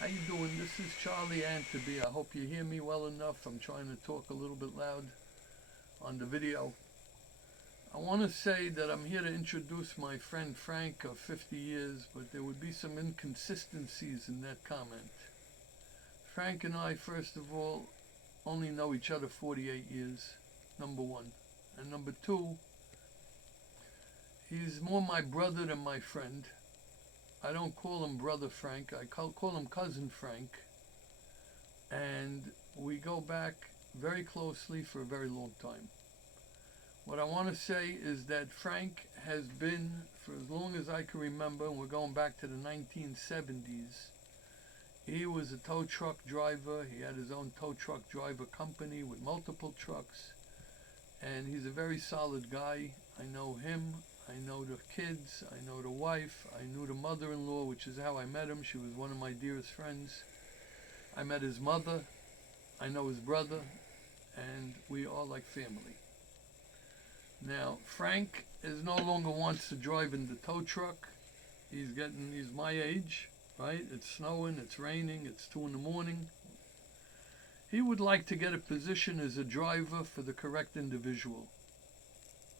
How you doing? This is Charlie Anteby. I hope you hear me well enough. I'm trying to talk a little bit loud on the video. I want to say that I'm here to introduce my friend Frank of 50 years, but there would be some inconsistencies in that comment. Frank and I, first of all, only know each other 48 years, number one. And number two, he's more my brother than my friend. I don't call him Brother Frank, I call him Cousin Frank. And we go back very closely for a very long time. What I want to say is that Frank has been, for as long as I can remember, and we're going back to the 1970s, he was a tow truck driver. He had his own tow truck driver company with multiple trucks. And he's a very solid guy. I know him. I know the kids. I know the wife. I knew the mother-in-law, which is how I met him. She was one of my dearest friends. I met his mother. I know his brother. And we are like family. Now, Frank is no longer wants to drive in the tow truck. He's my age, right? It's snowing, it's raining, it's 2 in the morning. He would like to get a position as a driver for the correct individual.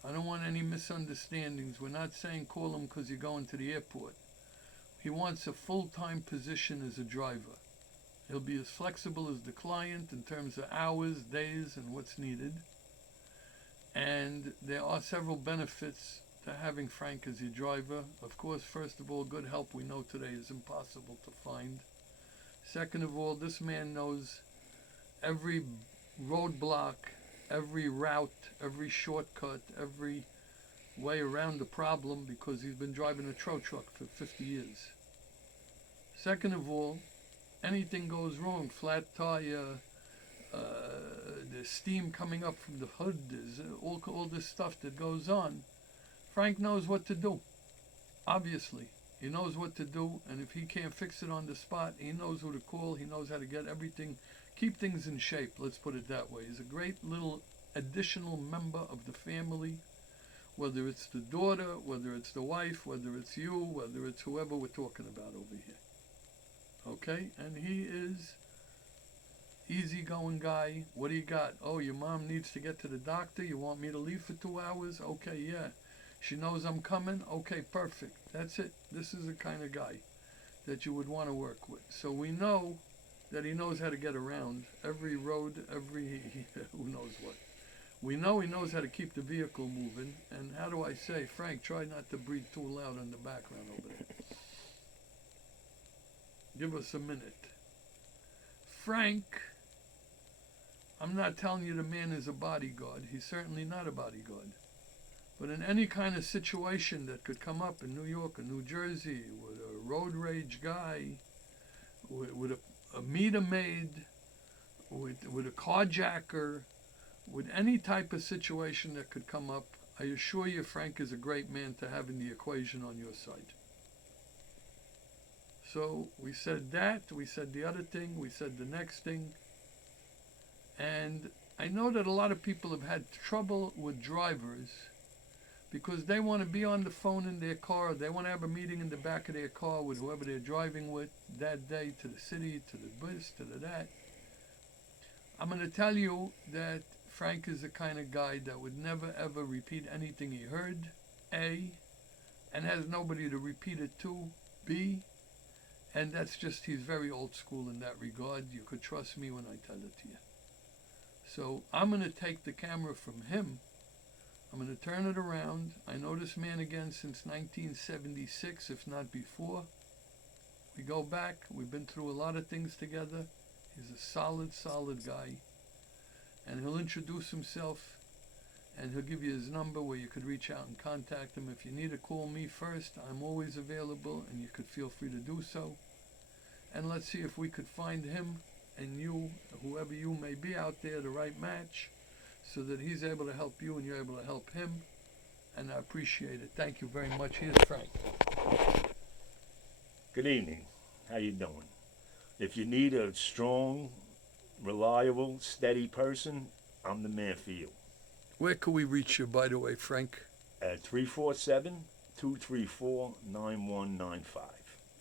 I don't want any misunderstandings. We're not saying call him because you're going to the airport. He wants a full-time position as a driver. He'll be as flexible as the client in terms of hours, days, and what's needed. And there are several benefits to having Frank as your driver. Of course, first of all, good help we know today is impossible to find. Second of all, this man knows every roadblock, every route, every shortcut, every way around the problem because he's been driving a tow truck for 50 years. Second of all, anything goes wrong, flat tire, there's steam coming up from the hood, there's all this stuff that goes on. Frank knows what to do, obviously. He knows what to do, and if he can't fix it on the spot, he knows who to call, he knows how to get everything, keep things in shape, let's put it that way. He's a great little additional member of the family, whether it's the daughter, whether it's the wife, whether it's you, whether it's whoever we're talking about over here. Okay? And he is easygoing guy. What do you got? Oh, your mom needs to get to the doctor. You want me to leave for 2 hours? Okay, yeah. She knows I'm coming? Okay, perfect. That's it. This is the kind of guy that you would want to work with. So we know that he knows how to get around every road, every who knows what. We know he knows how to keep the vehicle moving. And how do I say, Frank, try not to breathe too loud in the background over there. Give us a minute. Frank, I'm not telling you the man is a bodyguard. He's certainly not a bodyguard. But in any kind of situation that could come up in New York or New Jersey with a road rage guy, with a meter maid, with a carjacker, with any type of situation that could come up, I assure you Frank is a great man to have in the equation on your side. So we said that, we said the other thing, we said the next thing. And I know that a lot of people have had trouble with drivers because they want to be on the phone in their car. They want to have a meeting in the back of their car with whoever they're driving with that day to the city, to the this, to the that. I'm going to tell you that Frank is the kind of guy that would never ever repeat anything he heard, A, and has nobody to repeat it to, B, and that's just, he's very old school in that regard. You could trust me when I tell it to you. So I'm going to take the camera from him. I'm going to turn it around. I know this man again since 1976, if not before. We go back. We've been through a lot of things together. He's a solid, solid guy. And he'll introduce himself, and he'll give you his number where you could reach out and contact him. If you need to call me first, I'm always available, and you could feel free to do so. And let's see if we could find him and you, whoever you may be out there, the right match, so that he's able to help you and you're able to help him. And I appreciate it. Thank you very much. Here's Frank. Good evening. How you doing? If you need a strong, reliable, steady person, I'm the man for you. Where can we reach you, by the way, Frank? At 347-234-9195.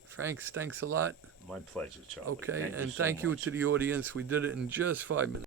Frank, thanks a lot. My pleasure, Charlie. Okay, Thank you and so thank you much. to the audience. We did it in just 5 minutes.